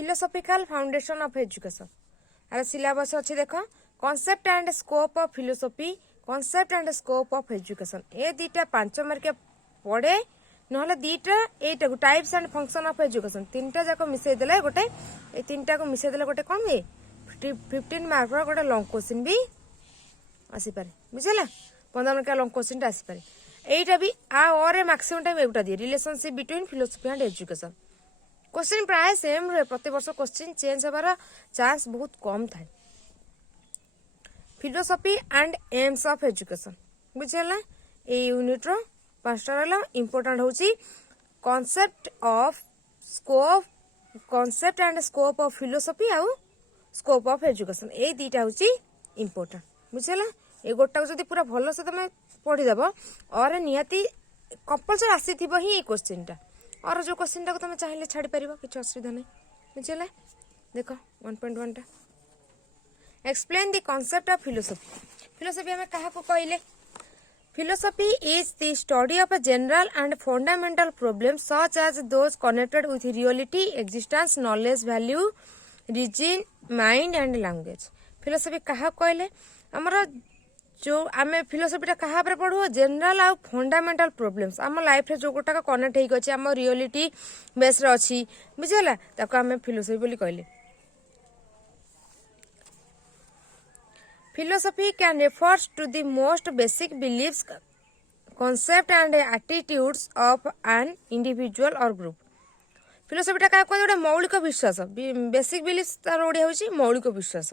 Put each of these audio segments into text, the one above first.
philosophical foundation of education आर syllabus अच्छी देख concept and scope of philosophy concept and scope of education ए दीटा 5 मार्क पड़े ना दीटा एटा types and function of education तीनटा जाक मिसई देले गोटे ए तीनटा को मिसई देले गोटे कोन बे 15 मार्क रो गोटे लॉन्ग क्वेश्चन भी आसी पारे बुझला 15 मार्क लॉन्ग क्वेश्चन आसी पारे एटा भी आ और मैक्सिमम टाइम एटा दिए relationship between philosophy and education question प्राय सेम रहे प्रति वर्ष क्वेश्चन चेंज होबार चांस बहुत कम थाए philosophy and aims of education बुझला ए यूनिट रो पांचटा रहला इंपोर्टेंट होची concept and scope of philosophy आउ स्कोप ऑफ एजुकेशन ए दीटा होची इंपोर्टेंट बुझला ए गोटा जदी पूरा भलो से तमे पढी देबो और निहाती कंपलसरी आसीथिबो ही ए क्वेश्चनटा और जो क्वेश्चन टाको तुम चाहिए छाड़ी पार कि असुविधा नहीं बुझे देख 1.1 टा explain the concept of philosophy philosophy हमें क्या कहले philosophy is the study of a general and fundamental problem such as those connected with reality existence knowledge value reason mind and language philosophy क्या कहले आमर जो आम फिलोसफीटा क्या पढ़ू जनरल आउ फंडामेंटल प्रॉब्लम्स आम लाइफ रे जो गोटा कनेक्ट होइक अछि आम रियलिटी बेस रे अछि बुझला ताको आम फिलोसफी बोली कहले philosophy can refers to the most basic beliefs concept and attitudes of an individual और ग्रुप फिलोसफीटा क्या कहते गोटे मौलिक विश्वास बेसिक बिलीफ्स तार ओडिया होछि मौलिक विश्वास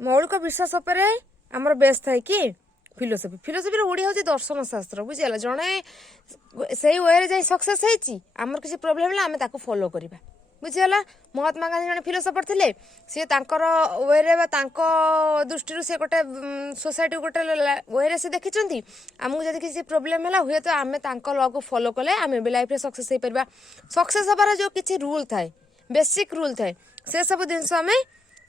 मौलिक विश्वास आमर बेस थाए कि फिलोसफी फिलोसफी ओडिया होची दर्शन शास्त्र बुझिला जड़े से वे जाए सक्सेस होती आमर किसी प्रोब्लेम है आम ताको फॉलो करवा बुझिला महात्मा गांधी जड़े फिलोसफर थे सी वे दृष्टि से गोटे सोसाइटी गोटे वे से देखी आमको जब किसी प्रोब्लेम है हुए तो आम लॉ को फॉलो कले आम भी लाइफ सक्सेस हो पार सक्सेस हबार जो किसी रूल थाए बेसिक रूल थाए से सब जिनस आम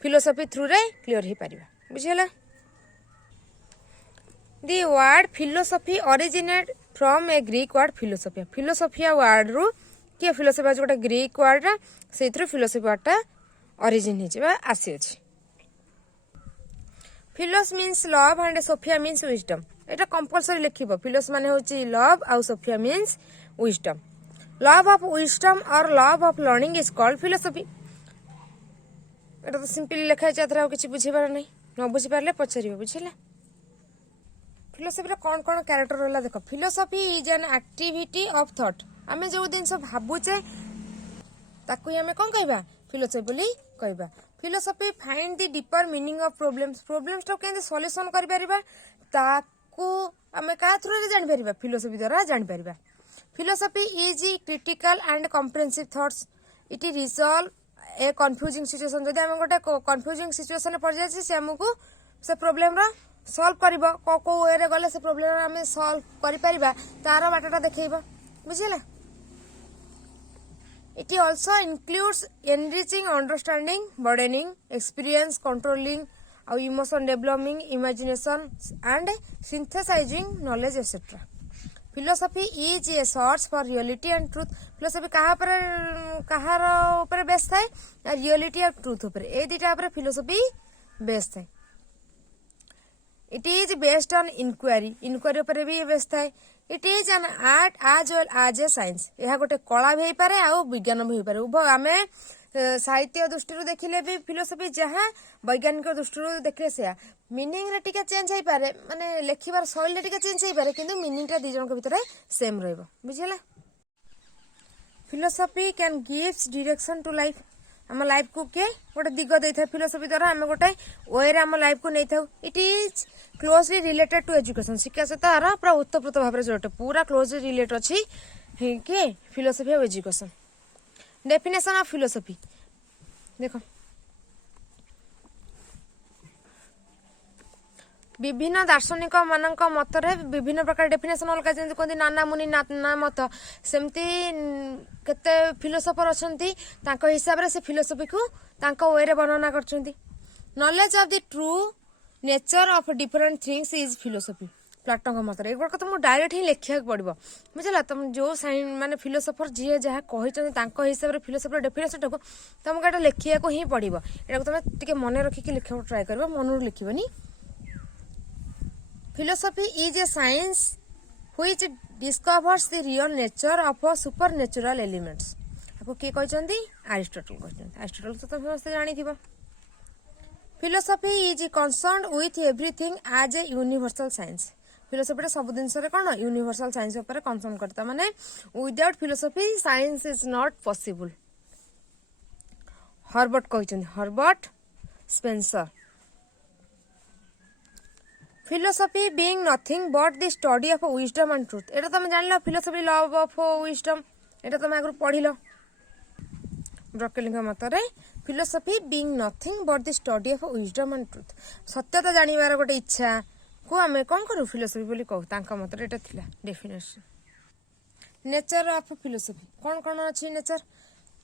फिलोसफी थ्रू रे क्लियर हो पार बुझेगा the word philosophy originate from a Greek word philosophia philosophia word रु किए फिलोसफी आज गोटे ग्रीक वर्ड से फिलोसफी वर्डटा ओरिजिन हो आसी अच्छी philos means love and sophia means wisdom एटा कंपलसरी लिखिबो फिलोस माने होची लव आउ sophia means wisdom love of wisdom और love of learning is called philosophy एटा तो सिंपल लिखा है किसी बुझीबार नहीं न बुझीपारे पचार बुझे फिलोसफी कौन कौन क्यारेक्टर रहा देख philosophy is an activity of thought आम जो जिन भावुचे ताकू आम कौन कहवा फिलोसफी बोली कहवा philosophy find the deeper meaning of problems problems के सॉल्यूशन कर पारिबा ताकू आम क्या थ्रू जानि पारिबा फिलोसफी द्वारा जानि Paribas philosophy is critical and comprehensive thoughts it resolve A confusing situation जदि आम गोटे कन्फ्यूजिंग सिचुएशन पड़ जाए से आमको से प्रोब्लेम सॉल्व कर को वे गले से प्रोब्लेम आम सॉल्व कर तार बाटा देखा बुझे it also includes enriching understanding broadening experience controlling our emotion developing imagination and synthesising knowledge etcetera philosophy is a search for reality and truth philosophy कहार बेस थाए रियलिटी और ट्रूथ उपर ए दुटा फिलोसफी बेस थाए it is based on inquiry inquiry उपर भी base थाए it is an art as well as a science यह गोटे कला भी हो पारे आ विज्ञान भी हो पारे उभय आम साहित्य दृष्टि देखिले भी फिलोसफी जहाँ वैज्ञानिक दृष्टि देखिले से मीनिंग रे टिके चेंज हो पारे माने लेखिबार शैली टिके चेंज हो पारे किंतु मीनिंग टा दिजन के भीतर सेम रहइबो बुझिला philosophy can gives direction to life आम लाइफ को किए गोटे दिग दे था फिलोसफी द्वारा आम गोटे वे आम लाइफ को नहीं था it is closely related to education शिक्षा सहित तार पूरा उत्तप्रोत भाव जोटे पूरा क्लोजली रिलेट अच्छी किए फिलोसफी और एजुकेशन डेफिनेशन ऑफ फिलोसफी देखो विभिन्न दार्शनिक मानक मतरे विभिन्न प्रकार डेफिनेशन अलग जमी कहते नाना मुनि नाना मत सेमती केते फिलोसफर अच्छी हिसाब से फिलोसफी को वे वर्णना कर knowledge of the true nature of different things is philosophy ପ୍ଲାଟୋଙ୍କ ମତରେ ଏଗୁଡ଼ାକ ତୁମକୁ ଡାଇରେକ୍ଟ ହିଁ ଲେଖିବାକୁ ପଡ଼ିବ ବୁଝିଲା। ତୁମ ଯେଉଁ ମାନେ ଫିଲୋସଫର ଯିଏ ଯାହା କହିଛନ୍ତି ତାଙ୍କ ହିସାବରେ ଫିଲୋସଫିର ଡେଫିନେସନଟାକୁ ତୁମକୁ ଏଇଟା ଲେଖିବାକୁ ହିଁ ପଡ଼ିବ। ଏଟାକୁ ତୁମେ ଟିକେ ମନେ ରଖିକି ଲେଖିବାକୁ ଟ୍ରାଏ କରିବ, ମନରୁ ଲେଖିବନି। Philosophy is a science which discovers the real nature of supernatural elements। आपको किए कहते aristotle कहते। aristotle तो तुम समस्त जानिथिबो। philosophy is concerned with everything as a universal science। philosophy सब जिनस कौन यूनिवर्सल साइंस ऊपर कंसर्न करता माने without philosophy science is not possible। Herbert कहते Herbert Spencer. philosophy being nothing but the study of wisdom and truth। एटा तुम जान लो philosophy love of wisdom एटा तुम आगु पढ़ी लो। ब्रकेलिंग मतरे philosophy being nothing but the study of wisdom and truth सत्यता जानिबार गोटे इच्छा को आमे कोन करू philosophy बोली कहू तांका मतरे एटा थिला डेफिनेशन। नेचर ऑफ philosophy कोन कोन अछि nature.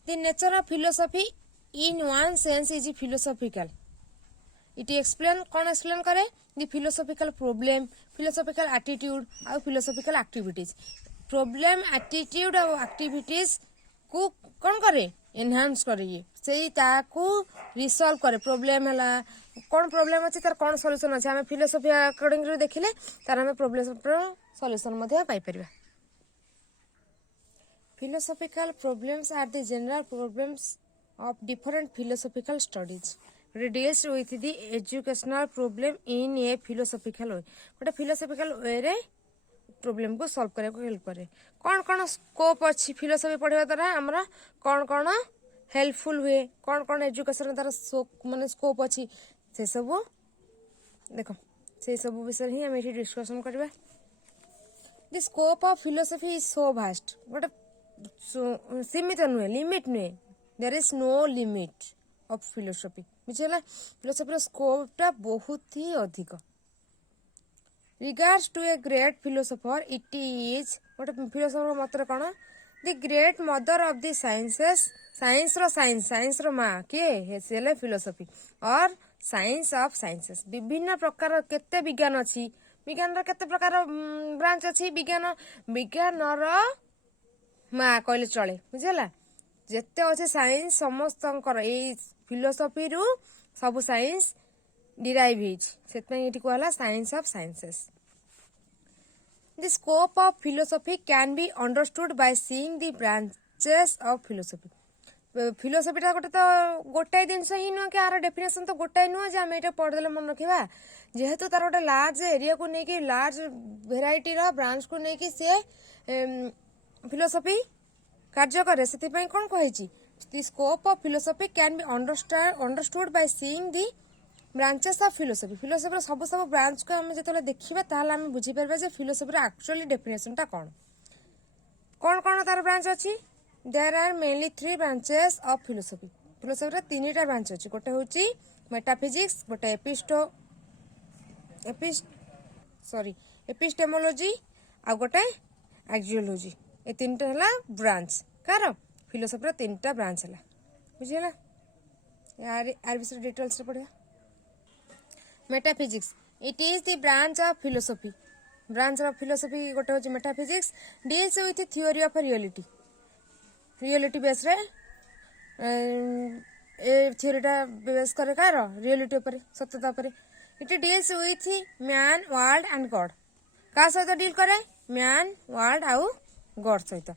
The nature of philosophy in one sense is philosophical। It explain कौन एक्सप्लेन करे the philosophical problem, philosophical attitude और फिलोसॉफिकल एक्टिविटीज। प्रॉब्लम एटीट्यूड और एक्टिविटीज को कौन करे एनहांस करे ये सेही ताकू रिसॉल्व करे। प्रॉब्लम हला कौन प्रॉब्लम अछि तार कौन सॉल्यूशन अछि हमें फिलोसॉफी अकॉर्डिंग रे देखिले तार हमें प्रॉब्लम सॉल्यूशन मध्ये पाई परिबा। Philosophical problems are the general problems of different philosophical studies. deals with the educational problem in a philosophical way। गोटे philosophical way रे प्रॉब्लम को सॉल्व करने को हेल्प करे। कौन कौन स्कोप अच्छी फिलोसफी पढ़िबा द्वारा हमरा कौन कौन हेल्पफुल हुए, कौन कौन एजुकेशन तार माने स्कोप अच्छी से सब देखो से सब विषय ही हम एठी डिस्कशन करबा। The scope of philosophy is so vast. गोटे सीमित नुहे, लिमिट नुहे, there is no limit of philosophy बुझेला। फिलोसफी स्कोप टा बहुत ही अधिक। Regards to a great philosopher it is गोटे फिलोसफर मतलब कौन the great mother of the sciences. Science रो माँ किए से फिलोसफी और साइंस ऑफ साइंसेस। विभिन्न प्रकार केते विज्ञान अच्छी, विज्ञान केते प्रकार ब्रांच अच्छी, विज्ञान माँ कहले चले बुझेला। जेते अच्छे साइंस समस्त फिलोसफी रु सब साइंस डिराइव होती कहला science of sciences. The scope of philosophy can be understood by seeing the branches of philosophy. Philosophy गोटे तो गोटाए जिनस ही नुह कि आर डेफिनेशन तो गोटाए नुह जे आम ये पढ़देले मन रखा जेहेतु तार गोटे लार्ज एरिया को लेकिन लार्ज भेराइटी ब्रांच को लेकिन सी फिलोसफी कार्य करे से कौन कही The scope of philosophy can be understood by seeing the branches of philosophy। philosophy सब ब्रांच को हमें जो देखा ताहले हमें बुझी पारबा जे philosophy एक्चुअली डेफिनेशन टा कौन कौन कौन तार ब्रांच अच्छी। There are mainly 3 branches of philosophy। philosophy तीन टा ब्रांच अच्छी, गोटे होची मेटाफिजिक्स, गोटे एपिस्टेमोलॉजी आ गोटे एक्जियोलॉजी। ए तीनटा हला ब्रांच कार फिलोसफी तीनटा ब्रांच है बुझीला। यार विषय डिटेल्स पढ़ा। Metaphysics it is the branch of philosophy. Branch of philosophy गोटे होची metaphysics deals with theory of reality base रे ए थ्योरीटा बेस करे कार रियलिटी ऊपर सत्यता ऊपर। It deals with man world and God. का सहित डील करे मैन वर्ल्ड आउ गॉड सहित।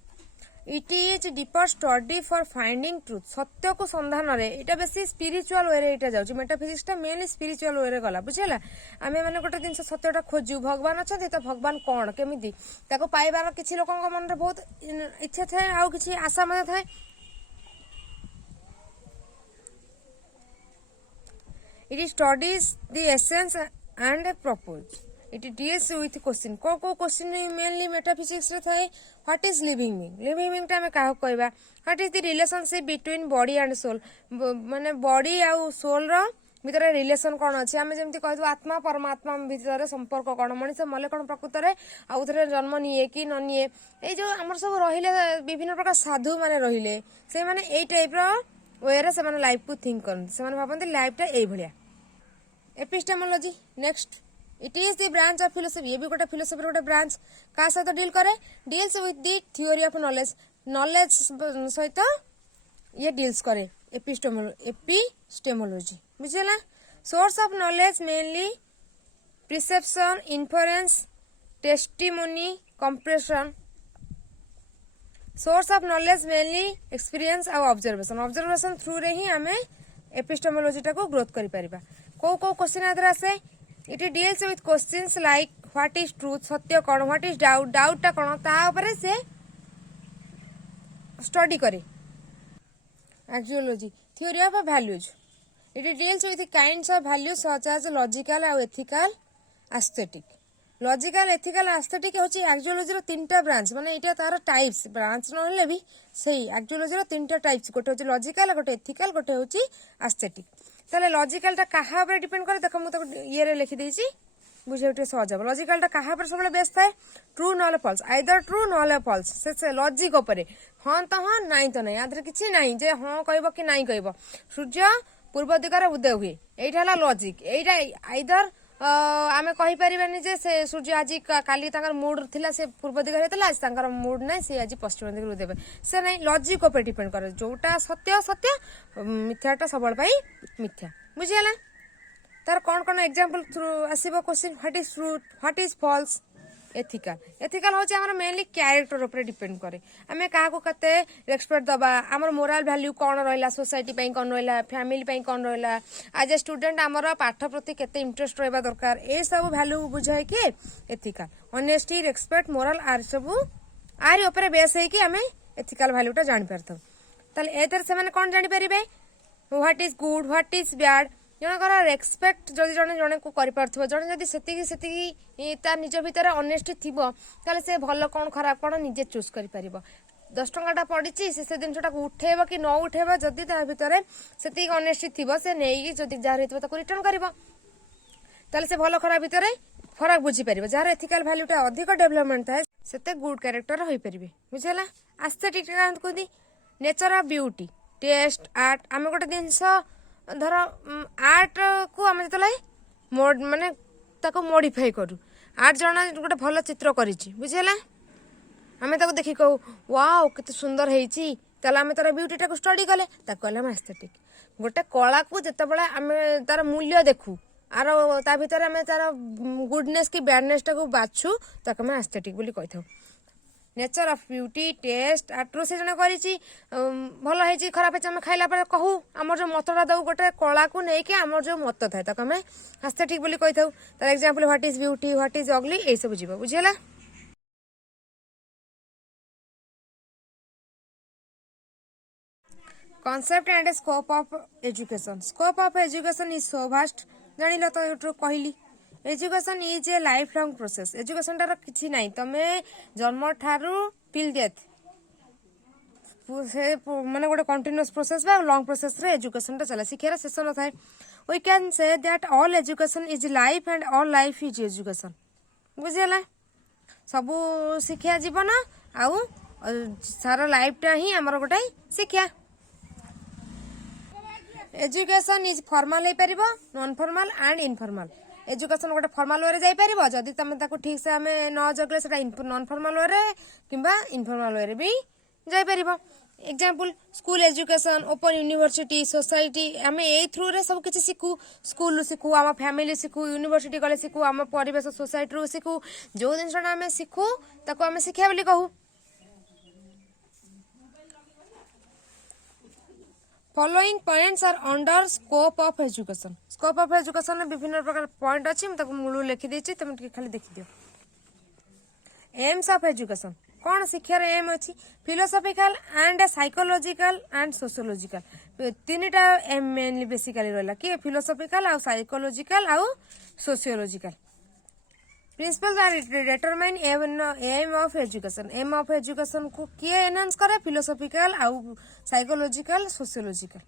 It is deeper study for finding truth. सत्य को संधान रे इटा बेसी स्पिरिचुअल वे रे इटा जाउची। मेटाफिजिक्स टा मेनली स्पिरिचुअल वे रे गला बुझेला। आमे माने गोटे दिन सत्यटा खोजू भगवान अछथि तो भगवान कोन केमिति ताको पाइबार किछि लोकन मन रे बहुत इच्छा थाए आउ किछि आशा मने थाए। It studies the essence and purpose. It deals with question को क्वेश्चन मेनली मेटाफिजिक्स रे थाए। What is living being. Living being टा हमें काह कहबा। What is the relationship between body and soul. माने बॉडी आउ सोल रो भीतर रिलेशन कौन अच्छी आम जमी कह आत्मा परमात्मा भीतर संपर्क कौन मनीष मले कौन प्रकृत में आउ थे जन्म निए कि न निए ये जो आम सब रही विभिन्न प्रकार साधु माने रहिले से माने ए टाइप वे से लाइफ को थिंक करते से भावती लाइफ टा ये भाया। Epistemology next it is the branch of philosophy, ये भी गोटे फिलोसफी गोटे ब्रांच का सहित डील करे, deals with the theory of knowledge, knowledge सहित ये डील्स करे, एपिस्टेमोलॉजी बुझिला। Source of knowledge mainly perception, inference, testimony, comparison. Source of knowledge mainly experience और ऑब्जर्वेशन, ऑब्जर्वेशन थ्रू रे ही आमे एपिस्टेमोलॉजी टा को ग्रोथ करि परिबा। को क्वेश्चन आदर आसे, it deals with questions like what is truth, सत्य कौन, व्हाट इज डाउट, डाउट टा कौन, ता ऊपर से स्टडी करे। Axiology theory of values, it deals with kinds of values such as logical और ethical, aesthetic. Logical, ethical, aesthetic होची एक्सियोलॉजी रो तीनटा ब्रांच, माने एटा तार टाइप्स, ब्रांच न होले भी सही एक्सियोलॉजी रो तीनटा टाइप्स, गोटे होची लॉजिकल, गोटे एथिकल, गोटे होची एस्थेटिक। ताले लॉजिकल टा कहा ऊपर डिपेंड करे, देखो मु तो ये रे लिखि देछि बुझे उठे सहज हो। लॉजिकल टा कहा पर सबले बेस्ट थाए, ट्रू नॉले फॉल्स, आइदर ट्रू नॉले फॉल्स, से लॉजिक ऊपर हां तो हां नहीं तो नहीं, आदर किछि नहीं जे हां कहबो कि नहीं कहबो। सूर्य पूर्व दिगरे उदय हुए, एइटा हला लॉजिक, एइटा आइदर आमे कहि परिबानी जे से सूर्य आज काली तांकर मूड थिला से पूर्व दिगरे हेतला, आज तांकर मूड नै से आज पश्चिम दिगरे उदय से नहीं, लॉजिक ऊपर डिपेंड करे, जोटा सत्य सत्य, मिथ्याटा सबल पाई मिथ्या बुझियला। तार कौन कौन एग्जांपल थ्रू आसीबो question, what is truth, what is false, ethical. Ethical होचे हमर मेनली कैरेक्टर ऊपर डिपेंड करे, आमे काहा को कते रेस्पेक्ट दबा, हमर मोरल वैल्यू कोन रहला, सोसाइटी पई कोन रहला, फैमिली पई कोन रहला, एज ए स्टूडेंट हमर पाठ प्रति केते इंटरेस्ट रहबा दरकार, ए सब वैल्यू बुझाय के एथिकल। ऑनेस्टी, रेस्पेक्ट, मोरल आर सब आर ऊपर बेस है कि हमें एथिकल वैल्यूटा जानि परथौ। ताले एतर से माने कोन जानि परिबे, what is good, what is bad, जनकर रेस्पेक्ट जदि जने जने को करि परथबो, जने जदि सेतिकी तार निज भितर ऑनेस्टी थिबो, ताले से भलो कोन खराब कोन निजे चूज करि परिबो। 10 टंकाटा पड़िछि से जिनसटा उठेबो कि न उठेबो, जदि तार भितर सेतिकी ऑनेस्टी थिबो, से नेई जदि जार हेतबो ताको रिटर्न करिवो, ताले से भलो खराब भितर फरक बुझी परिबो। जार एथिकल वैल्यूटा अधिक डेवलपमेंट थाए सेते गुड कैरेक्टर होई परिबे बुझला। एस्थेटिक कांत कोदी, nature of beauty, taste, art. आमे गोटे जिनस धर आर्ट को आम जो माने ताको मॉडिफाई करू, आर्ट जन गोटे भल चित्र करिछि बुझिला, आमे ताको देखि कहू वाओ केते सुंदर हेइछि, ताले आमे तार ब्यूटी टाको स्टडी कले ताको कहले हम एस्थेटिक। गोटे कला को जेतेबेले आमे तार मूल्य देखू, आर ता भितर आमे तार गुडनेस की बैडनेस टाको बाछु, ताको हम एस्थेटिक बोली कहिथौ। Nature of beauty, taste, art से जने करिछि भल हेछि खराब हेछि हम खाइला पर कहू, हमर जो मतटा दउ गोटे कला को नै के हमर जो मत थाए ताको हम एस्थेटिक बोली कहिथौ। तार example what is beauty, what is अगली, ए सब बुझिबो बुझिला। concept and scope of education, scope of education is so vast, जानिलो तो एटरो कहली। Education is a life long process, education टार किछि नाही, तमे जन्म ठारू टिल डेथ से माने गोटे कंटिन्यूअस प्रोसेस बा लॉन्ग प्रोसेस रे एजुकेशन टा चला, शिक्षार शेष न थाए। We can say that all education is life and all life is education बुझिला। सबु शिक्षा जीवन आउ सारा लाइफ टा ही हमर गोटे शिक्षा। एजुकेशन इज फॉर्मल हो पारिबो, non formal and informal. Education गोटे फॉर्मल वे जाई पारिबो, जदि तमे ताको ठीक से हमें न जगले सेटा नॉन फॉर्मल वे किंबा इनफॉर्मल वे भी जाई पारिबो। Example school education, open university, society, आम ए थ्रू रे सब किछि सिखू, स्कूल सिखू, आम फैमिली सिखू, यूनिवर्सिटी गले सिखू, आम परिवेश सोसाइटी रू सिखू, जो जिनसटा आम सिखू ताको आम शिक्षा बोली कहू। Following points are under scope of education. Scope of education में विभिन्न प्रकार पॉइंट अच्छी, मैं मूल लिखि देछि, तुम खाली देखि दियो। एम्स ऑफ एजुकेशन, कौन शिक्षार एम अच्छी, philosophical and psychological and sociological, तीनटा एम मेनली बेसिकली रहला कि फिलोसॉफिकल आ साइकोलॉजिकल आ sociological. Principles are determine aim of education, aim of education को किए एनहांस करे, फिलोसॉफिकल आ psychological sociological.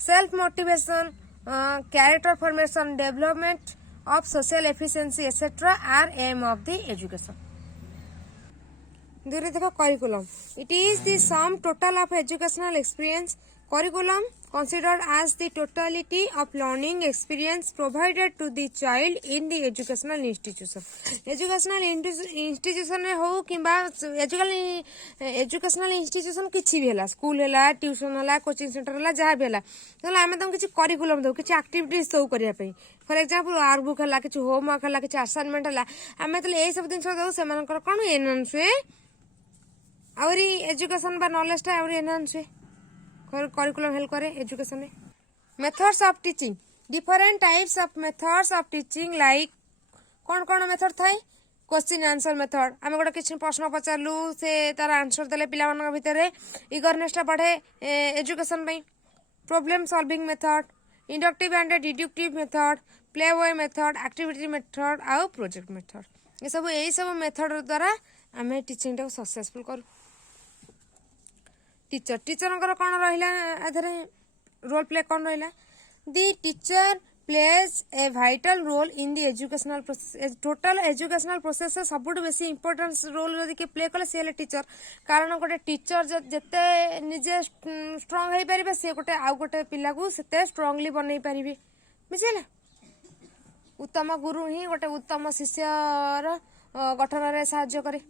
Self motivation, character formation, development of social efficiency etcetera are aim of the education. धीरे देखो curriculum, it is the sum total of educational experience. Curriculum considered as the totality of learning experience provided to the child in the educational institution. Educational institution में हो किंबा educational institution किछि भी हला school हला tuition हला coaching centre हला जहाँ भी हला तो आमे तुम किछि करिकुलम दो किछि एक्टिविटीज दो करिया पई फॉर एग्जांपल वर्कबुक हला किछि होमवर्क हला किछि असाइनमेंट हला आमे तो एई सब दिन दो से मानकर कोन एनहांस हुए आउरी एजुकेशन बा नॉलेज टा आउरी एनहांस हुए करिकुलम हेल्प करे एजुकेशन में. Methods of teaching different types of methods of teaching like कौन कौन मेथड थाए क्वेश्चन आंसर मेथड आम गोटे किसी प्रश्न पचारू से तार आंसर देले पिला मान भितर इगरनेस बढ़े एजुकेशन पे. Problem solving method inductive and deductive method play way method activity method आउ प्रोजेक्ट मेथड ये सब यही सब मेथड द्वारा आम टीचिंग टाक सक्सेसफुल करूँ. टीचर टीचर कौन रहा रोल प्ले कौन रहा the teacher plays a vital role in the educational process total educational process सबुठ बेसी इंपोर्टेंस रोल जदि किए प्ले कले सी टीचर कारण गोटे टीचर जिते निजे स्ट्रंग हो पारे सी गोटे आउ गोटे पिला को सेते स्ट्रंगली बनई पारे बुझे. उत्तम गुरु ही गोटे उत्तम शिष्यर गठन में साहाय्य करे.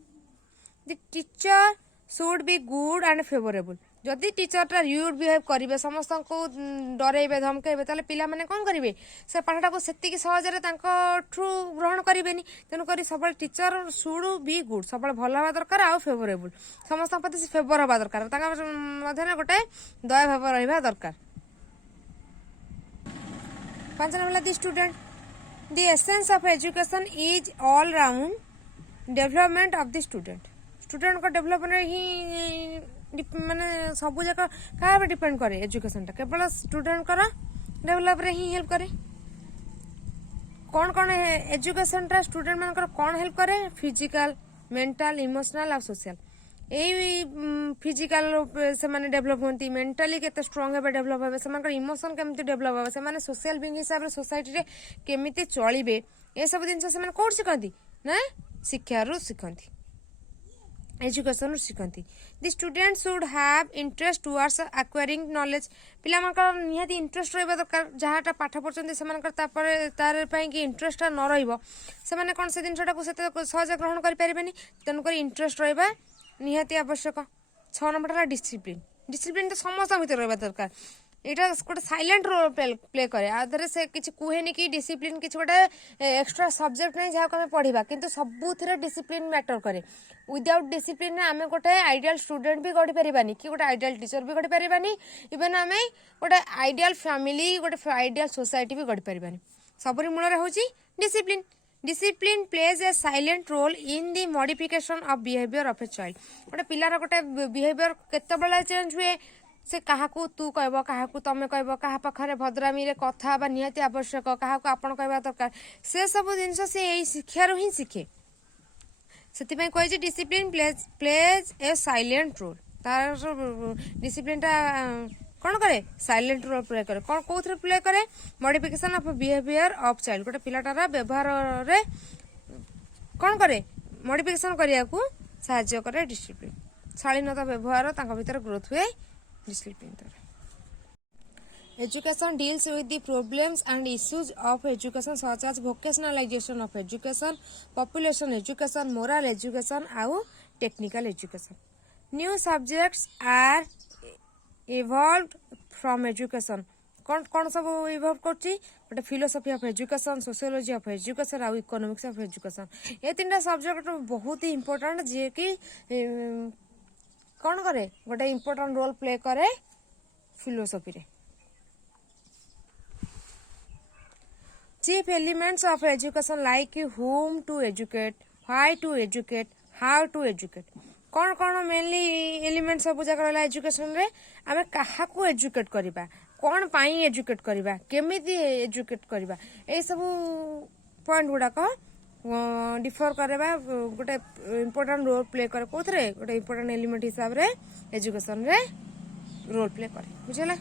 The teacher should be good and favourable जदि टीचरटा र्यूड बिहेव करेंगे समस्त को डरेबे धमकेबे ताले पिला माने कौन करेंगे से पाठटा को सेतिकी सहजरे ठू ग्रहण करेंगे तेणुक सब टीचर शुड बी गुड सब भल हवा दरकार आउ फेवरेबल समस्त प्रति फेवर हवा दरकार मध्य गोटे दया भाव रहा दरकार. 5 number the student the essence of education is all round development of the student student को डेवलपमेंट ही माने सब जाक क्या डिपेंड करे एजुकेशन केवल स्टूडेंट डेवलप रे ही हेल्प करे. कौन कौन एजुकेशन टा स्टूडेंट मान कौन हेल्प करे फिजिकल मेंटल इमोशनल और सोशल यही फिजिकल से माने डेवलप होती मेंटली केते स्ट्रांग हेबे डेवलप हेबे से इमोशन केमती डेवलप हेबे से माने सोशल बीइंग हिसाब रे सोसाइटी रे केमिति चलिबे ए सब दिन से माने कोड सिखंती ना शिक्षा रु सिखंती एजुकेशन शिखती. The student should have interest towards acquiring knowledge पिला निहाती इंटरेस्ट रहा दरकार जहाँटा पाठ पढ़ते से तार कि इंटरेस्टा न रही कौन से जिनटा सहज ग्रहण करें तेणुक इंटरेस्ट रहा निहाती आवश्यक. 6 नंबर है डिसिप्लिन डिसिप्लिन तो समस्त भर रहा दरकार यहाँ गोटे साइलेंट रोल प्ले करे आधे से किसी कहे कि डिसिप्लिन किसी गोटे एक्सट्रा सब्जेक्ट नहीं जहाँ आम पढ़ा किंतु सबुथ डिसिप्लिन मैटर करे. विदाउट डिसिप्लिन आम गोटे आइडियल स्टूडेंट भी गढ़ी पारानी कि गोटे आइडियल टीचर भी गढ़ी पारानी इवेन आम गोटे आइडियल फैमिली गोटे आइडियल सोसाइटी भी गढ़ी पारानी. सबरी मूल हूँ discipline. Discipline plays a silent role in the modification of behaviour of a child गोटे पिलार गोटे बिहेवियर केते चेंज हुए से क्या तू कह क्या तुम कह क्या पाखे भद्रामी कथा निहाती आवश्यक क्या आपण कह दरकार से सब जिन से यही शिक्षार ही शिखे से कही discipline plays a silent role तार डिसिप्लिन कौन करे साइलेंट रोल प्ले करे कौन कौ प्ले करे modification of behaviour of child गोटे पिलाटार व्यवहार रे कौन करे मॉडिफिकेशन करने को साहाय्य करे डिसिप्लिन. शालीनता व्यवहार भीतर ग्रोथ हुए डिसिप्लिन द्वारा. Education deals with the problems and issues of education such as vocationalization of education, population education, moral education and technical education. New subjects are evolved from education. कौन सब इवॉल्व करछि गोटे philosophy of education sociology of education और economics of education ये 3टा subject बहुत ही important जे कि कौन करे गोटे इंपोर्टेंट रोल प्ले करे फिलोसफी रे. Chief elements of education like whom to educate, why to educate, how to educate कौन कौन मेनली एलिमेंट सब जगह रहा एजुकेशन रे आम क्या एजुकेट करवा कौन पाई एजुकेट करवा केमिति एजुकेट करवा ये सब पॉइंट गुड़ाक डिफर करवा गोटे इंपोर्टेंट रोल प्ले करे कौन गोटे इंपोर्टेंट एलिमेंट हिसाब रे एजुकेशन रे रोल प्ले करे बुझेला.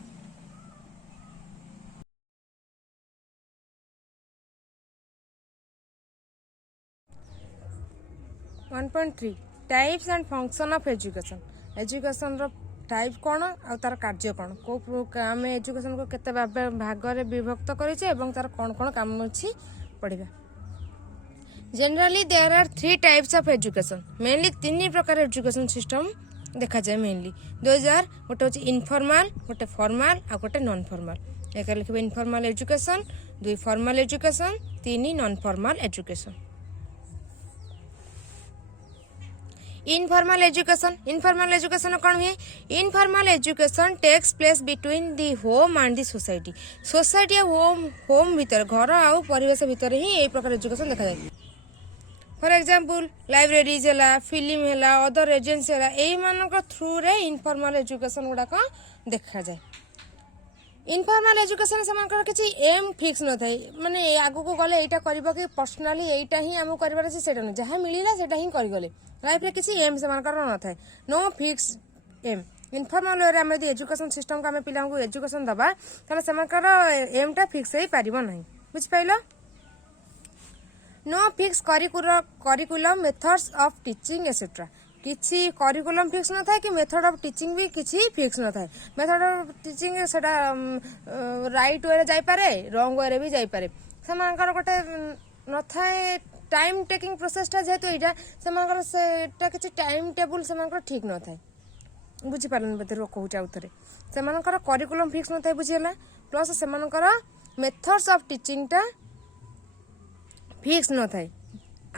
(1.3) types and function of education education रो टाइप कौन आ तार कार्य कौन को आम एजुकेशन को केते भाग में विभक्त करेचे एवं तार कौन कौन काम अच्छी पढ़ा। Generally there are 3 types of education mainly 3 प्रकार एजुकेशन सिस्टम देखा जाए मेनली 2000 गोटे हूँ इनफॉर्मल गोटे फॉर्मल आ गोटे नॉन फॉर्मल एक लिखे informal education 2 formal education 3 non formal education. Informal education कौन हुए informal education takes place between the home and the society society home भीतर घर आउ परिवेश भीतर ही यही प्रकार एजुकेशन देखा जाए। फॉर एग्जांपल लाइब्रेरीज है फिल्म है अदर एजेंसी है यही मान थ्रू रे इनफॉर्मल एजुकेशन गुड़ाक देखा जाए। इनफॉर्मल एजुकेशन से किसी एम फिक्स न थाए माने आगु को गले एटा करबा कि पर्सनाली एटा ही हमको करबार अछि सेटा न जहाँ मिलिला सेटा ही करगले लाइफ रे किसी एम से न थाए no fix aim. Informal way आम यदि एजुकेशन सिस्टम को आम पिला एजुकेशन दबा ताले सेमानकर एम टा फिक्स हो पारिबो नहीं बुझ पाइलो। No fix curriculum methods of teaching etcetera किसी करिकुलम फिक्स न था कि मेथड ऑफ टीचिंग भी किसी फिक्स न था मेथड ऑफ टीचिंग सेटा राइट वे रे जाई पारे रॉन्ग वे रे भी जाई पारे सेमानकर गोटे न थाए टाइम टेकिंग प्रोसेसटा जेहेतु यहाँ से किसी टाइम टेबुल से ठीक न थाए बुझीपारे बोधे कहूँ आउ थे से करिकुलम फिक्स न थाए बुझीगला प्लस से मेथड्स ऑफ टीचिंगटा फिक्स न थाए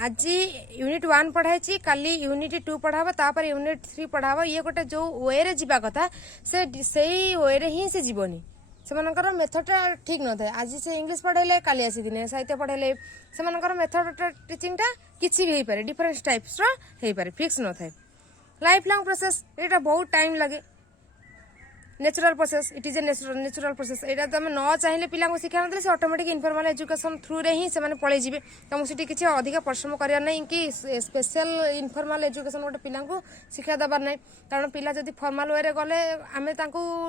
आज यूनिट 1 पढ़ाई काली यूनिट 2 पढ़ाबा तापर यूनिट 3 पढ़ाबा ये गोटे जो वे रे जीवा कथा से वे रे ही से जीवनी सेमानकर मेथडटा ठीक न थाए आज से इंग्लिश पढ़ाइले काली आसी दिने साहित्य पढ़ाइले सेमानकर मेथड टीचिंगटा किसी भी हो पारे डिफरेंट टाइप्स रो हो पारे फिक्स न थाए। लाइफ लॉन्ग प्रोसेस एटा बहुत टाइम लगे natural process it is a natural process एटा तुम न चाहिए पिला को शिक्षा ना से ऑटोमेटिक इनफॉर्मल एजुकेशन थ्रू रे ही से पलि जी तुमको सीटी किसी अधिक परिश्रम करार ना कि स्पेशल इनफॉर्मल एजुकेशन गोटे पिला को शिक्षा देवार ना कारण पिला जब फॉर्मल वे गले आम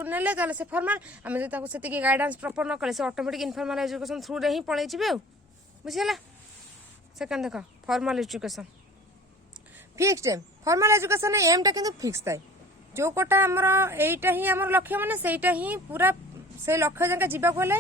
ने से फॉर्मल आम जो से गाइडेंस प्रॉपर न कले से ऑटोमेटिक इनफॉर्मल एजुकेशन थ्रू रे ही पलि जी बुझीगला। सेकेंड देख formal education fixed aim formal education aim टा किंतु फिक्स थाए जो कोटा आमर एटा ही आमर लक्ष्य माने सेटा ही पूरा से लक्ष्य जगह जीवाक हेले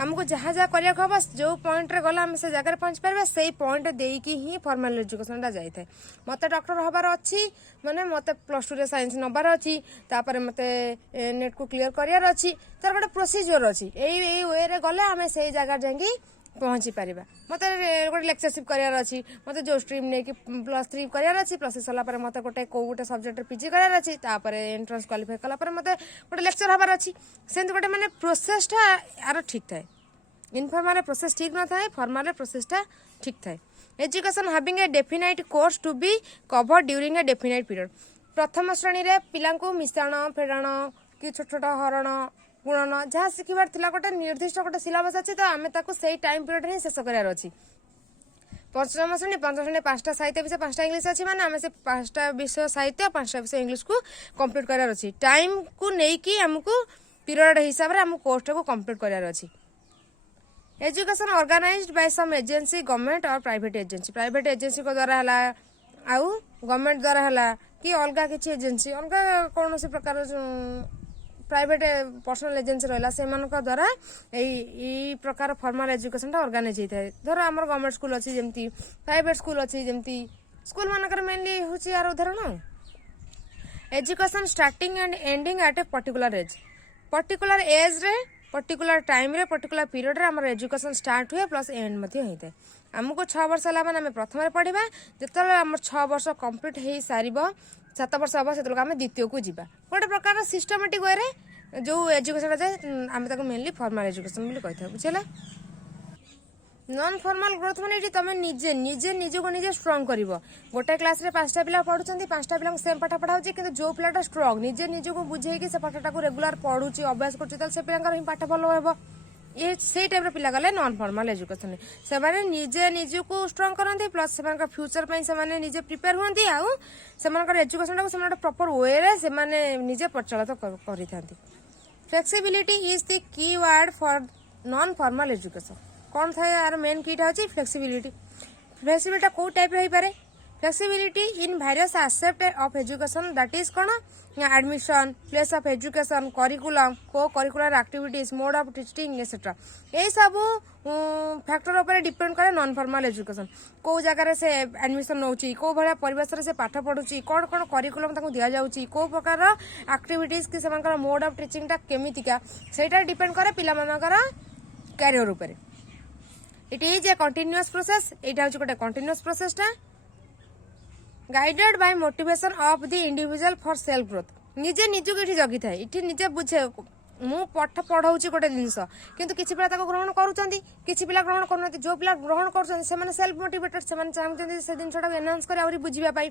आमको जहाँ जहाँ करिया हम जो पॉइंट रे गला आम से जगह पहुँच पारे से पॉइंट देकी ही फॉर्मल एजुकेशनटा जाए मत डॉक्टर हबार अच्छी माने मत +2 रे साइंस नबार अच्छी तापर मत नेट को क्लियर करार अच्छी तार गोटे प्रोसीजर अच्छी यही वे रे गले आम से जगह जाकि पहुँची पारिबा मत गोटे लेक्चरशिप करार अच्छी मत जो स्ट्रीम नहीं कि +3 करार अच्छी +3 सरला मत गोटे कौ गोटे सब्जेक्ट पीजी करार अच्छी तापर एंट्रेंस क्वालिफाई कला मत गोटे लेक्चर हबार अच्छी सेमती गोटे माने प्रोसेसटा यार ठीक थाए इनफॉर्मल प्रोसेस ठीक न थाए फॉर्मल प्रोसेसटा ठीक थाए। Education having a definite course to be cover during a definite period प्रथम श्रेणी रे पिला मिश्रण फेड़ाण कि छोट छोट हरण गुणन जहाँ शिखबार थी गोटे निर्दिष्ट गोटे सिलेबस अच्छी तो आम से टाइम पीरियड ही शेष करार अच्छी पंचम श्रेणी 5टा साहित्य विषय 5टा इंग्लिश अच्छी माने आम से 5टा विषय साहित्य 5टा विषय इंग्लिश को कंप्लीट करार अच्छी टाइम को लेकिन आमको पीरियड हिसाब से आम कोर्स को कंप्लीट करार अच्छी। Education organized by some agency government और प्राइवेट एजेंसी को द्वारा है आउ गवर्नमेंट द्वारा है कि अलग किसी एजेंसी अलग कौन सी प्रकार प्राइवेट पर्सनल एजेंसी रहा से द्वारा यही प्रकार फॉर्मल एजुकेशन ऑर्गेनाइज होता है धर आम गवर्नमेंट स्कूल अच्छी जमी प्राइवेट स्कूल अच्छी जमी स्कूल मानक मेनली हूँ यार उदाहरण education starting and ending eight a particular age रे पर्टिकुलर टाइम रे पर्टिकुलर पीरियड रे हमर एजुकेशन स्टार्ट हुए प्लस एंड मध्य होता है आमको 6 वर्ष है आम प्रथम पढ़ा जिते आम 6 वर्ष कंप्लीट हो सार 7 वर्ष हम से आम द्वितीय को जीवा गोटे प्रकार सिस्टमेटिक वे रे जो एजुकेशन जाए आम मेनली फॉर्मल एजुकेशन कही बुझेगा। नॉन फॉर्मल ग्रोथ माने तुम निजे निजे निजको निजे स्ट्रंग कर गोटे क्लास रे 5टा पिला पढ़ुଛନ୍ତି 5टा पिला सेम पाठ पढ़ाऊँ कि जो पिलाटा स्ट्रंग निजे निजको बुझेगी से पाठटा को रेगुलर पढ़ुची अभ्यास कर पिला पाठ भल हे ये से टाइप पिला गले नॉन फॉर्मल एजुकेशन से निजे निजको स्ट्रंग करती प्लस से फ्यूचर से निजे प्रिपेयर हुई आउ से एजुकेशन को प्रॉपर वे रे से निजे प्रचलित करि थांती। Flexibility is the key word for non formal education कौन था यार मेन कीटा अच्छी फ्लेक्सिबिलिटी कौ टाइप हो पारे flexibility in various aspect of education that is कौन admission place of education curriculum co-curricular activities mode of teaching etcetera ये सब फैक्टर ऊपर डिपेंड करे नॉन फॉर्मल एजुकेशन को जगह से एडमिशन नौची को भाया परिवेश से पाठ पढ़ुची कौन कौन करिकुलम ताको दिया जाउची को प्रकार एक्टिविटीज कि सेमानकर मोड ऑफ टीचिंग टा केमितिका सेटा डिपेंड करे पिला मानकर कैरियर ऊपर it is a continuous process एटा होची गोटे कंटिन्यूअस प्रोसेस टा guided by motivation of the individual for self growth निजे निजको इठी जगी थाए इठी निजे बुझे मु पाठ पढ़ाऊँ गोटे जिनस किंतु किछि पिला ताको ग्रहण करूछंती किछि पिला ग्रहण करूनती जो पिला ग्रहण करूछंती से माने सेल्फ मोटिवेटेड से माने चाहते से जिनसटा एनहांस करे आउरी बुझिबा पाई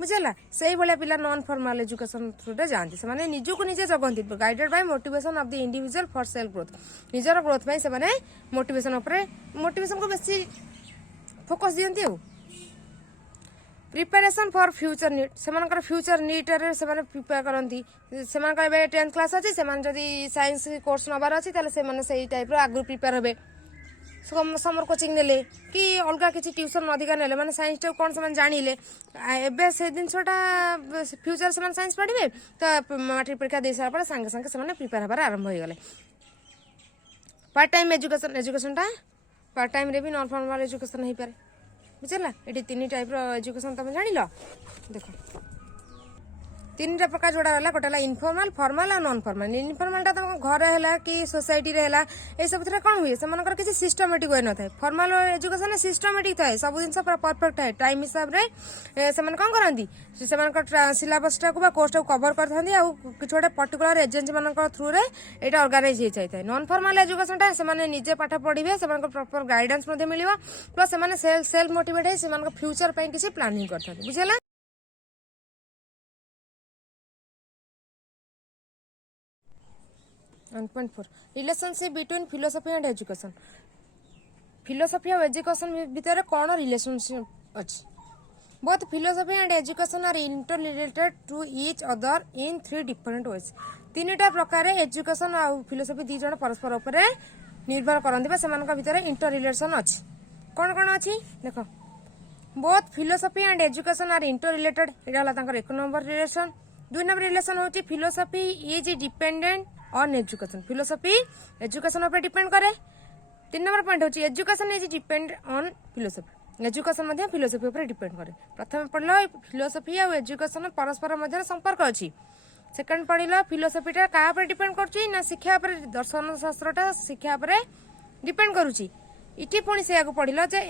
बुझला सही भलिया पिला नॉन फॉर्मल एजुकेशन थ्रू रे जानती से माने निजको निजे जगंती guided by motivation of the individual for self growth निजर ग्रोथ पई से माने मोटिवेशन को बेसी फोकस दियंती हो प्रिपेरेसन फॉर फ्यूचर नीड से फ्यूचर नीड रे से प्रिपेयर करती से 10th क्लास अच्छी से साइंस कोर्स नबार अच्छी से टाइप आगु प्रिपेयर हे समर कोचिंग नेले कि अलग किसी ट्यूशन अधिका नेले माने साइंस टा कौन से जानिले एबे से जिनसटा फ्यूचर से साइंस पढ़े तो मैट्रिक परीक्षा दे सारा संगे संगे से प्रिपेयर हबार आरंभ हो गले पार्ट टाइम एजुकेशन टा पार्ट टाइम रे भी नॉन फॉर्मल एजुकेशन हो पारे बुझला ये 3 टाइप एजुकेशन तुम जान देख 3 प्रकार जोड़ा रहा गोटे इनफॉर्मल फॉर्मल और नॉन फॉर्मल इनफॉर्मलटा तुम घर है कि सोसाइटी रे है ये सब कौन हुए से किसी सिस्टमेटिक वे न था फॉर्मल एजुकेशन सिस्टमेटिक थाए सब जिन पूरा परफेक्ट थाए टाइम हिसाब से कौन करती सिलेबस टाक कोर्स टाक कवर करते कि गोटे पर्टिकुलर एजेंसी मान थ्रू रे यहाँ ऑर्गेनाइज हो जाए नॉन फॉर्मल एजुकेशन टा से निजे पाठ पढ़े से प्रॉपर गाइडेंस मिल प्लस से सेल्फ मोटिवेट है फ्यूचर पर किसी प्लानिंग करते बुझेगा 1.4 relationship between philosophy and education philosophy और एजुकेशन भितर कौन रिलेशनशिप अच्छी both philosophy and education are interrelated to each other in 3 different ways 3टा प्रकार एजुकेशन और फिलोसफी 2 जन परस्पर उपर निर्भर करते से भितर इंटर रिलेशन अच्छी कौन कौन अच्छी देख both philosophy and education are interrelated यहाँ 1 नंबर रिलेशन 2 नंबर रिलेशन हूँ philosophy is dependent on education philosophy education ऊपर डिपेंड करे 3 नंबर पॉइंट होची education is depend on philosophy education मध्य फिलोसफी ऊपर डिपेंड करे प्रथम पढ़लो फिलोसफी और एजुकेशन परस्पर मध्य संपर्क अच्छी सेकंड पढ़लो फिलोसफीटा क्या ऊपर डिपेंड करुची ना शिक्षा ऊपर दर्शन शास्त्रटा शिक्षा ऊपर डिपेंड करुची इटी पुणी से आगु पढ़लो जे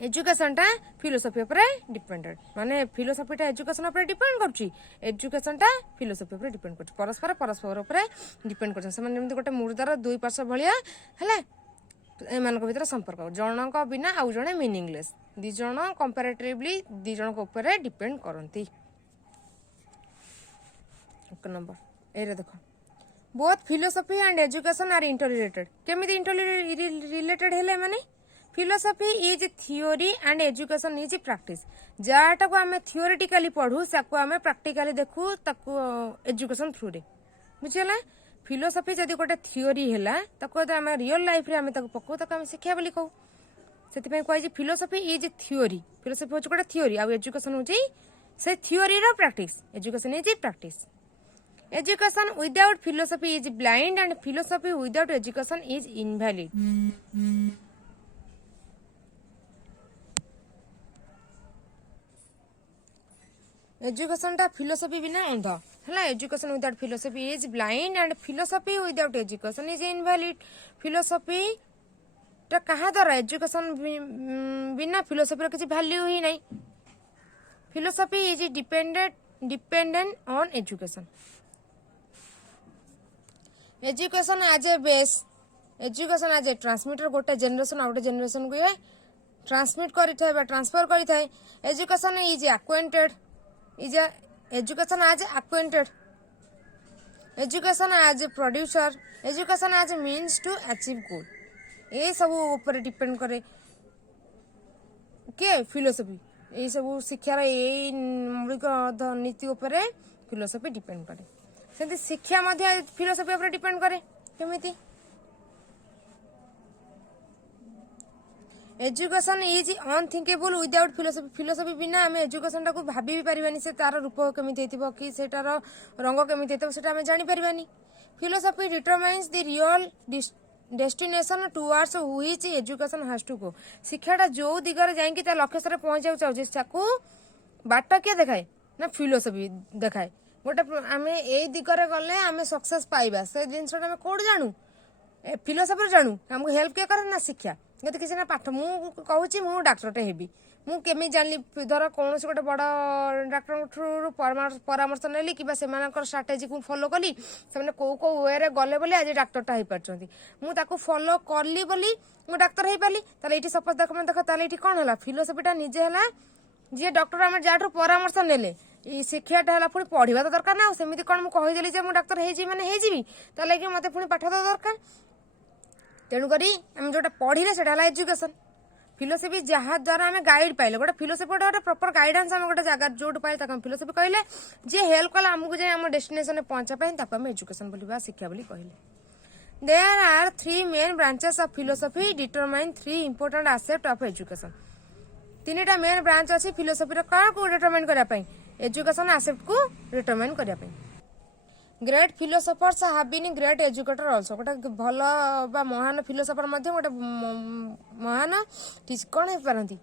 एजुकेशन टा फिलोसफी ऊपर डिपेंडेड माने फिलोसफीटा एजुकेशन ऊपर डिपेंड करुची एजुकेशन टा फिलोसफी ऊपर डिपेंड करुची परस्पर ऊपर डिपेंड करछन से माने गोटे मुर्दार 2 पार्श्व भलिया हला एमान भीतर संपर्क जन बिना आउ जने मीनिंगलेस 2 जन कंपैरेटिवली 2 जन ऊपर डिपेंड करती 1 नंबर ए देख both philosophy and education are interrelated केमिति इंटर रिलेटेड हेले माने philosophy is theory and education is practice जहाटा को आम थियोरिटिकली पढ़ू से आम प्रैक्टिकली देखू ताकू एजुकेशन थ्रू रे बुझीगला फिलोसफी जदि गोटे थियोरी है आम रियल लाइफ रे आम पकाऊ आम शिक्षा बोली कहू से कहुई फिलोसफी इज थियोरी फिलोसफी हूँ गोटे थियोरी आउ एजुकेशन हूँ से थियोरी रो practice education is practice education without philosophy is blind and philosophy without education is invalid education टा फिलोसफी बिना अंध है education without philosophy is blind and philosophy without education is invalid philosophy टा कहा द्वारा एजुकेशन बिना philosophy किसी value ही नहीं philosophy is dependent on education education as a base education as a transmitter गोटे जेनेरेशन आउट जेनेरेशन को ट्रांसमिट करिथाय ट्रांसफर करिथाय education is acquainted is a education as acquainted education as a producer education as a means to achieve goal ये सब ऊपर depend करे के फिलोसफी ये सब शिक्षार ये मौलिक नीति ऊपर फिलोसफी डिपेंड करे सेंती शिक्षा मध्य फिलोसफी ऊपर डिपेंड करे केमिति education is unthinkable without philosophy philosophy बिना आम एजुकेशन टाक भाभी भी पारानी से तार रूप केमी कि सेटार रंग केमी होता आम जापारानी philosophy determines the real destination towards which education has to go शिक्षाटा जो दिगरे जाइए लक्ष्य स्तर पहुंचा चाहिए बाट किए देखाए ना फिलोसफी देखाए गोटे आम ए दिगरे गले आम सक्सेस पाइबा से जिनसा आम कौट जानू फिलोसफी जानू आमको हेल्प किए करे ना शिक्षा जब किसी ना पाठ मुझे मु डाक्टरटे हेबी मुझे जानी धर कौन गोटे बड़ डाक्टर थ्रु परामर्श नेली कि स्ट्राटेजी को फॉलो कली से कौ कौ वे गले बोली आज डाक्टरटा हो पार्टी मुझे फॉलो कली बोली मुझे डाक्तर हो पाली ये सपोज देख मैं देख ताले कौन है फिलोसफीटा निजे है जी डॉक्टर आम जहाँ परामर्श नेले शिक्षाटा है पुणी पढ़ा तो दरकार ना सेमती कौन मुझे कहीदेली मुझे डाक्तर हो मत पुणी पाठ तो दरकार तेणुक आम जो पढ़े से एजुकेशन फिलोसफी जहाँ द्वारा आम गाइड पाइले गोटे फिलोसफी गोटे प्रॉपर गाइडेंस आम गोटे जगह जो पाइले फिलोसफी कहले जी हेल्प कला आमको जाए आम डेस्टिनेशन पहुंचा एजुकेशन बोली शिक्षा बोली कहले there are 3 main branches of philosophy determine 3 important aspect of education 3टा मेन ब्रांच अच्छी फिलोसफी कौन को डिटरमाइन करने एजुकेशन आस्पेक्ट को डिटरमाइन करने great philosophers have been great educator also गोटे भल महान फिलोसफर गोटे महान कौन हो पारती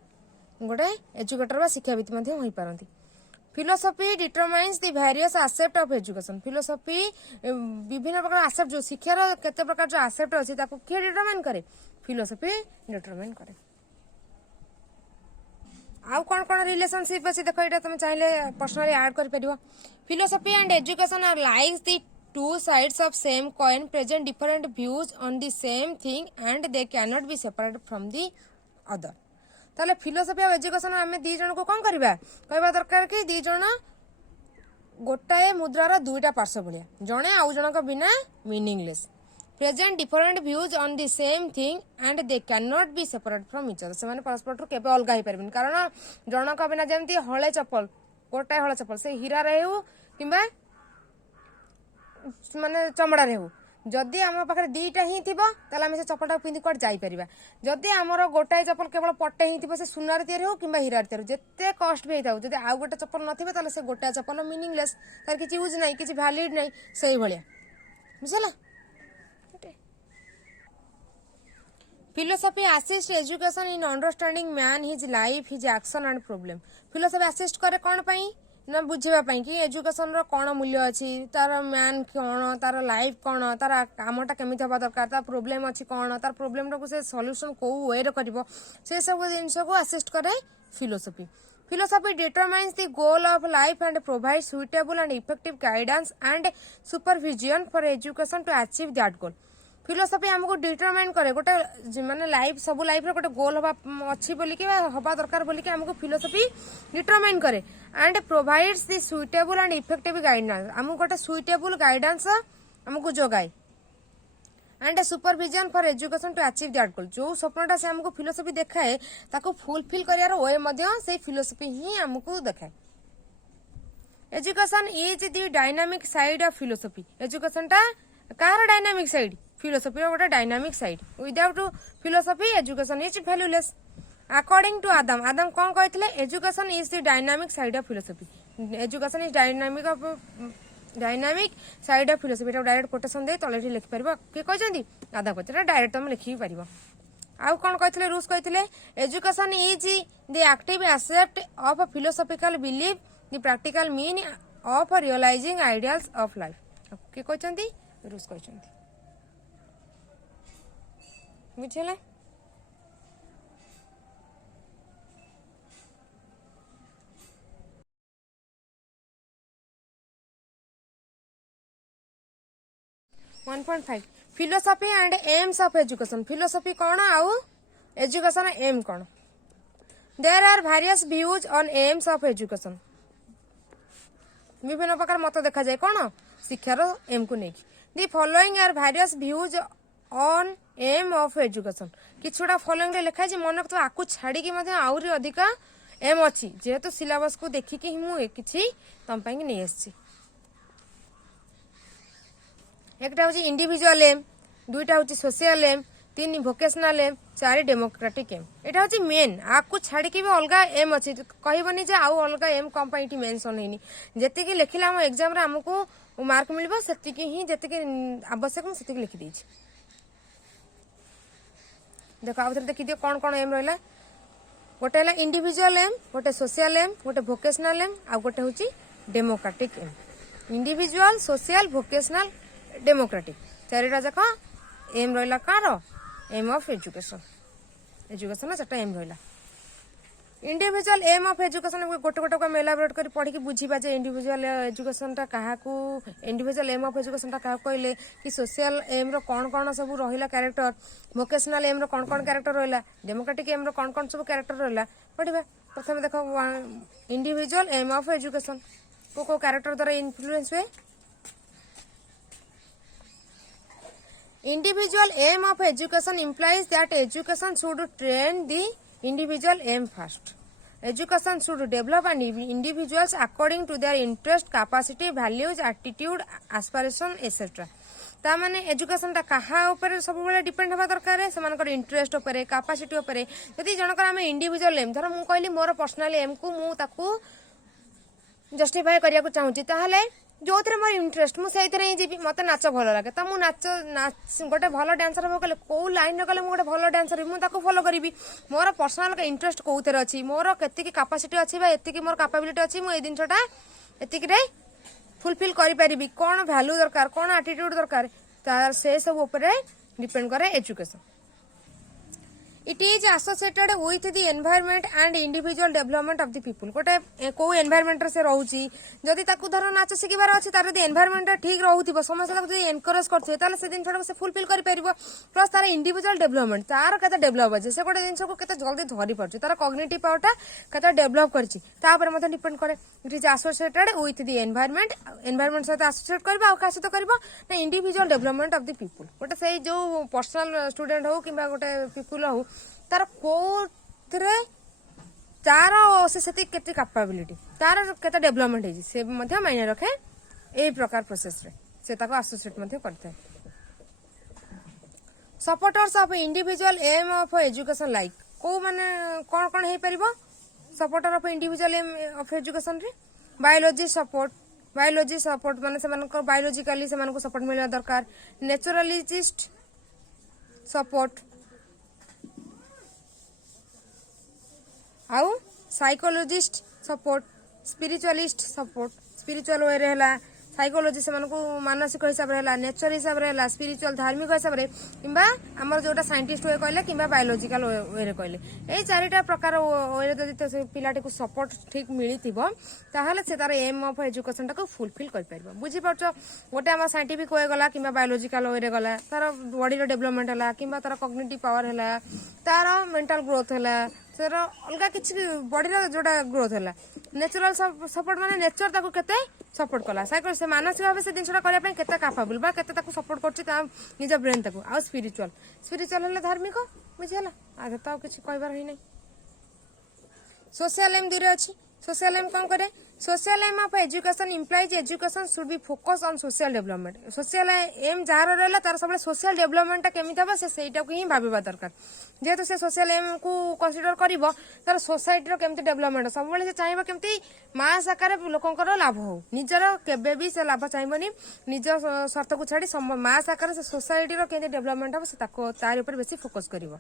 गोटे एजुकेटर शिक्षाविद हो पारती philosophy determines the various aspect of education philosophy विभिन्न प्रकार आस्पेक्ट जो शिक्षार केते प्रकार जो आस्पेक्ट अच्छी किए डिटरमाइन करे फिलोसफी डिटरमाइन करे आउ कौन कौन रिलेशनशिप अच्छी देख ये तुम चाहिए पर्सनली ऐड कर पार philosophy and education are like the two sides of same coin present different views on the same thing and they can not be separate from the other ताले फिलोसफी और education आम दी जन को कौन करवा कहवा दरकार कि दी जन गोटाए मुद्रार दुईटा पार्श्व भाया जड़े आउ जनक बिना meaningless present different views on the same thing and they can not be separate from each other से परस्पर केबे अलग हो पारे कारण जनक बिना जमती हले चप्पल गोटाए हले चप्पल से हीरा हो कि माने चमड़ा हो जदि आम पाखे दीटा ही थी से चप्पलटा पिंधि कौट जापर जदि आमर गोटाए चप्पल केवल पटे ही थी से सुनार तैयारी हो कि हीरा तैयारी जिते कस्ट भी होता जब आउ गोटे चप्पल न से गोटाए चप्पल मीनिंगलेस तार किसी यूज ना कि भैलिड ना से भाया बुझला philosophy assist education in understanding man his life his action and problem philosophy assist करे कौन पाई ना बुझेबा कि एजुकेशन रो कौन मूल्य अच्छी तार मैन कौन तार लाइफ कौन तार कामटा केमी हवा दरकार तार प्रोब्लेम अच्छी कौन तार प्रोब्लेम टाक से सॉल्यूशन को वे कर से सब जिनस को असिस्ट करे philosophy philosophy determines the goal of life and provide suitable and effective guidance and supervision for education to achieve that goal philosophy आमको डिटरमाइन करे गोटे माने लाइफ सब लाइफ गोटे गोल हवा अच्छी बोलिकी हवा दरकार बोलिकी आमको फिलोसफी डिटरमाइन करे and provides the suitable and effective guidance आमको गोटे सुइटेबल गाइडेंस आमको जोगाए and supervision for education to achieve that goal जो स्वप्नटा से आमको फिलोसफी देखाए ताको फुलफिल करियार वे मध्य से फिलोसफी ही आमको देखाए education is the dynamic side of philosophy education टा कार डायनामिक साइड फिलोसफी गोटे dynamic side without philosophy education is valueless according to Adam Adam कौन कहते education is the dynamic side of philosophy education is dynamic side of philosophy direct quotation दे तले लिखिपर किए कहते आदम कहते डायरेक्ट तुम लिखि पार आउ कौन कहते रूस कहते education is the active aspect of philosophical belief the practical mean of realising ideals of life किए कहते रूस कहते बुझे 1.5 philosophy and aims of education philosophy कौन आउ एजुकेशन एम कौन there are various views on aims of education विभिन्न प्रकार मत देखा जाए कौन शिक्षार एम को लेकिन the following are various views on aim of education किछुटा फॉलोइंग लिखाई मन तो आपको छाड़ी आहरी अधिक एम अच्छी जेहेतु सिलेबस को देखिकी मुझे किसी तुम नहीं आसी एक इंडिविजुअल एम दुईटा हूँ सोशल एम तीन भोकेशनाल एम, 4 डेमोक्रेटिक एम। एटा होची मेन, आपको छाड़ी के भी अलगा एम अछि, कहबनी जे आउ अलगा एम कम पई इटी मेंशन हेनी। जेतिकी लिखिला हम एग्जाम रे हमको मार्क मिलबो सेतिकी ही जेतिकी आवश्यक हम सेतिकी लिखि देछि। देखो आ देखि दियो कोन कोन एम रहला। गोटे है इंडिविजुअल एम, गोटे सोशल एम, गोटे भोकेशनाल एम, आ गोटे होची democratic aim. Individual, social, vocational, democratic चारिटा जाक एम रहा कार एम ऑफ एजुकेशन। एजुकेशन चार्टा एम रहा। इंडिविजुअल एम ऑफ एजुकेशन गोटे गोटे को एलाबोरेट कर पढ़ी बुझा जे इंडिविजुअल एजुकेशन टा क्या, इंडिविजुअल एम ऑफ एजुकेशन टा क्या कहले कि सोशल एम रो कौन कौन सब रहा कैरेक्टर, भोकेशनाल एम रो कौन कौन कैरेक्टर रहा, डेमोक्रेटिक एम रो कौन कौन सब कैरेक्टर रहा पढ़ा। प्रथम देख इंडिविजुअल एम ऑफ एजुकेशन को कैरेक्टर द्वारा इन्फ्लुएंस हुए। Individual aim of education implies that education should train the individual aim first. Education should develop an individuals according to their interest, capacity, values, attitude, aspiration, etc. ता माने education टा कहा ऊपर सब बेले डिपेंड होबा दरकार है, सेमानकर इंटरेस्ट ऊपर, कैपेसिटी ऊपर। यदि जनकर आम इंडिविजुअल एम धर मु कहली मोर पर्सनल एम को मु ताकू जस्टिफाई करिया को चाहूची, ताहले जो थे मोर इंटरेस्ट मुझे ही जी मत नाच भल लगे तो मुझे नाच गोटे भल डांसर हो कले कौ लाइन रे गले गोटे भल डांसर मुझे फॉलो करी। मोर पर्सनल इंटरेस्ट कौन अच्छी, मोर के कैपेसिटी अच्छी एति मोर कैपेबिलिटी अच्छी, मुझे जिनटा एतिक फुलफिल करी कौन वैल्यू दरकार, कौन एटीट्यूड दरकार, से सब ऊपर डिपेंड करे education. It is associated with the environment and individual development of the people. गोटे को एनवायरमेंट से रहउची जदि ताकू धर नाच शिखिबार अछि तार यदि एनवायरमेंट ठीक रहउथिबो समस्त ताकू जदि एनकरेज करथिबे ताले से दिन छडा से फुलफिल करि परिबो। प्लस तार इंडिविजुअल डेवलपमेंट तार केते डेवलप अछि, से गोटे जिंस को केते जल्दी धरि परछि, तार कॉग्निटिव पावरटा केते डेवलप करछि ता पर मते डिपेंड करे। It is associated with the environment, environment से एसोसिएट करबा आ कासित करबो ना individual development of the people. गोटे से जो पर्सनल स्टूडेंट हो किबा गोटे पीपल हो तार कोथरे तार से केते कैपेबिलिटी तार केते डेवलपमेंट है से मध्य मायने रखे ए प्रकार प्रोसेस रे से ताको एसोसिएट मध्य करते हैं। Supporters of individual aim of education like को माने कोन कोन हे परिबो supporter of individual aim of education रे। बायोलॉजी सपोर्ट माने से मानको बायोलॉजिकली से मानको सपोर्ट मिलना दरकार। नेचुरलिस्ट सपोर्ट आउ psychologist support, spiritualist support spiritual way रे हला, साइकोलॉजी से मानको मानसिक हिसाब रे हला, नेचर हिसाब रे हला, स्पिरिचुअल धार्मिक हिसाब रे किंबा हमर जोटा साइंटिस्ट वे कहले किंबा बायोलॉजिकल वे रे कहले ए चारिटा प्रकार वे रे जदि पिलाटी को सपोर्ट ठीक मिलिथिबो ताहाले से तार एम ऑफ एजुकेशन टाको फुलफिल कर परबो। बुझी परछो गोटे हम साइंटिफिक वे गला किंबा बायोलॉजिकल वे रे गला तार बॉडी रो डेवलपमेंट हला किंबा तार कॉग्निटिव पावर हला, तार मेंटल ग्रोथ हला, सर अलगा किछि बॉडी रो जोटा ग्रोथ हला। नेचुरल सपोर्ट माने नेचर ताको केते सपोर्ट कला, साइको से मानसिक भाव से जिनसटा करिया पे केते कैपेबल बा केते ताको सपोर्ट करछि ता निज ब्रेन ताको। आ स्पिरिचुअल हला धार्मिक बुझियला आगे तो किछि कहबार ही नै। सोशल एम दूरे अछि, सोशल एम कोन करे social aim of education implies education should be focus on social development. Social aim जार रहला तार सब सोशल डेवलपमेंट केमिति हबा से सेटा को ही भाबिबा दरकार। जेहेतु से सोशल एम को कंसीडर करिवो तार सोसाइटी रो केमिति डेवलपमेंट सब बेले से चाहिबा केमिति मास आकार लोकंकर लाभ हो, निजर केबे भी से लाभ चाहिबनी निज स्वार्थ को छाडी मास आकार से सोसाइटी रो केमिति डेवलपमेंट हबा से ताको तार ऊपर बेसी फोकस करिवो।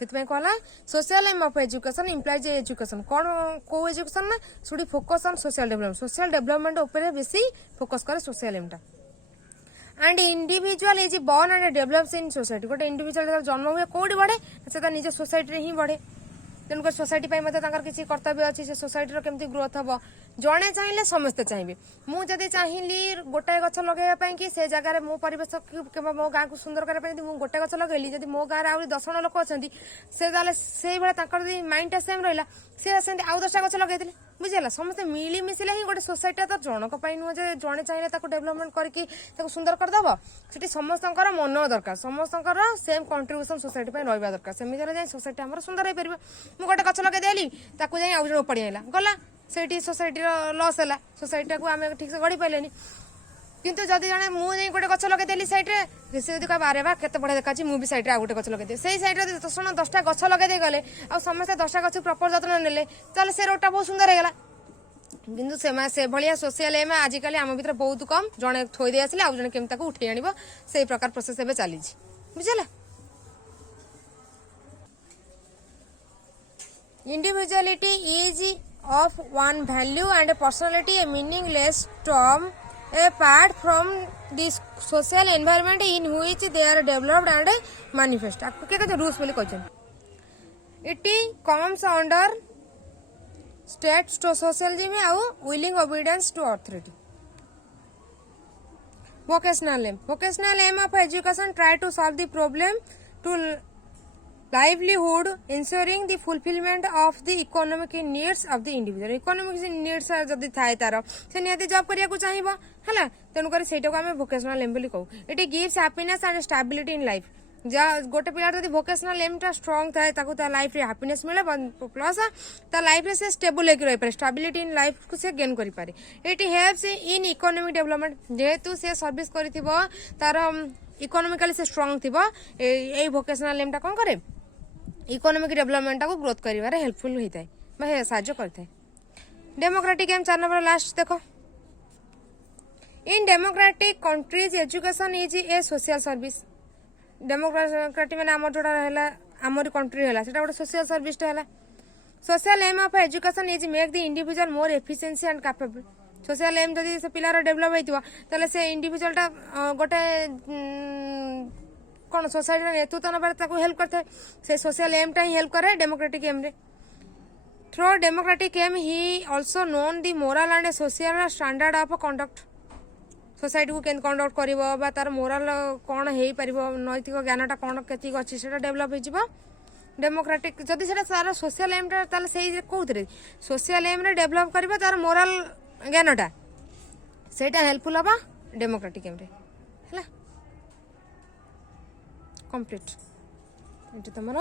सेतपय कहला social aim of education implies education कोन को एजुकेशन ना should focus on social development ऊपर बेसी फोकस करे सोशल एम टा। And individual is born and develops in society. गोटे इंडिविजुअल जन्म हुए कोडी बढ़े से निज सोसाइटी रे ही बढ़े, तेणुक सोसाइटी किसी कर्तव्य अच्छी से सोसाइटी रो केमती ग्रोथ हम जड़े चाहिए समस्ते चाहिए। मुझे चाहिए गोटाए गछ लगे कि से जगार मो परिवेश कि मो गाँ को सुंदर करने गोटे गछ लगेली जब मो गाँव आउरी 10 जण लोक अच्छा से भाई माइंड सेम रहा सी आउ 10टा गछ लगे बुझेगा समस्ते मिलिमिशिले ही गोटे सोसाइटी तो जनक नुह जड़े चाहिए डेवलपमेंट करके सुंदर करदेव से समस्त मन दरकार समस्त सेम कंट्रीब्यूशन सोसाइटी रहा दरकार सेमिति जाए सोसाइटी आम सुंदर हो पार। मुझे गोटे गछ लगेदेली जाए आउ जन उपाड़ी आला गला से सोसाइटी लॉस है सोसाइटी को आम ठीक से गढ़ी पारे किंतु जदि जने मु गोटे गछ लगेदेली सैड्रे से जदि कह अरे बा केते बढ़िया देखा मु भी सैड्रे आ गोटे गछ लगेदे से सैड्रे 10टा गछ लगेदे गले आ समस्त 10टा गछ प्रपर जत्न नेले चले से रोडटा बहुत सुंदर होगला किंतु से भाया सोशल एम आजिकल आम भर बहुत कम जड़े थोई दे आसिले आउ जड़े केमती उठे आण से प्रकार प्रोसेस एवं चली बुझला। Individuality is of one value and a personality a meaningless term apart from the social environment in which they are developed and manifest आपको क्या रूल्स बोली कहते it comes under state socialism ଆଉ willing obedience to authority. Vocational aim of education try to solve the problem to livelihood ensuring the fulfillment of the economic needs of the individual. Economic needs जदि थाए तार से निहाती job करिया को चाहिबो हला तेणुकर सेटा को आम भोकेशनल एम बोली कहू. It gives happiness and stability in life. जा गोटे पिला जदि भोकेशनल एमटा स्ट्रांग थाए ताकू ता लाइफ रे हैप्पीनेस मिले प्लस ता लाइफ रे से स्टेबल होकर रही पारे स्टेबिलिटी इन लाइफ को से गेन करि पारे. It helps in economic development जेहेतु से सर्विस करिथिबो तार इकोनॉमिकली से स्ट्रांग थिबो ए भोकेशनल एमटा कोन करे इकोनॉमिक डेवलपमेंट को ग्रोथ करिवारे हेल्पफुल होता है साहाଯ୍य करता है. डेमोक्रेटिक एम 4 नंबर लास्ट देखो. In democratic countries education is A social service. Democratic माने हमर जोडा रहला हमर कंट्री रहला सेटा गोटे सोशल सर्विस टा रहला. Social aim of education is make the individual more efficiency and capable. Social aim जदि से पिलार डेवलप होइतिबो तले से इंडिविजुअल टा गोटे कौन सोसाइटी नेतृत्व नबार हेल्प करते से सोशल एम टा ही हेल्प करे डेमोक्रेटिक एम रे. थ्रू डेमोक्रेटिक एम ही also known the moral and social standard of conduct. Society को केन कंडक्ट करिवो तार मोराल कौन हो पार नैतिक ज्ञानटा कौन केतिक अच्छी से डेभलप हो डेमोक्रेटिक जदि से तार सोशल एम टा से कौन सोशल एम रे डेभलप कर तार मोराल ज्ञानटा से हेल्पफुल हवा डेमोक्रेटिक एम रे है कंप्लीट. ये तुम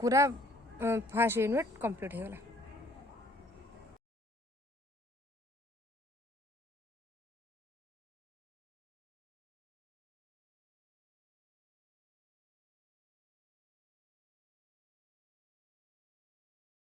पूरा फास्ट यूनिट कंप्लीट हो गला.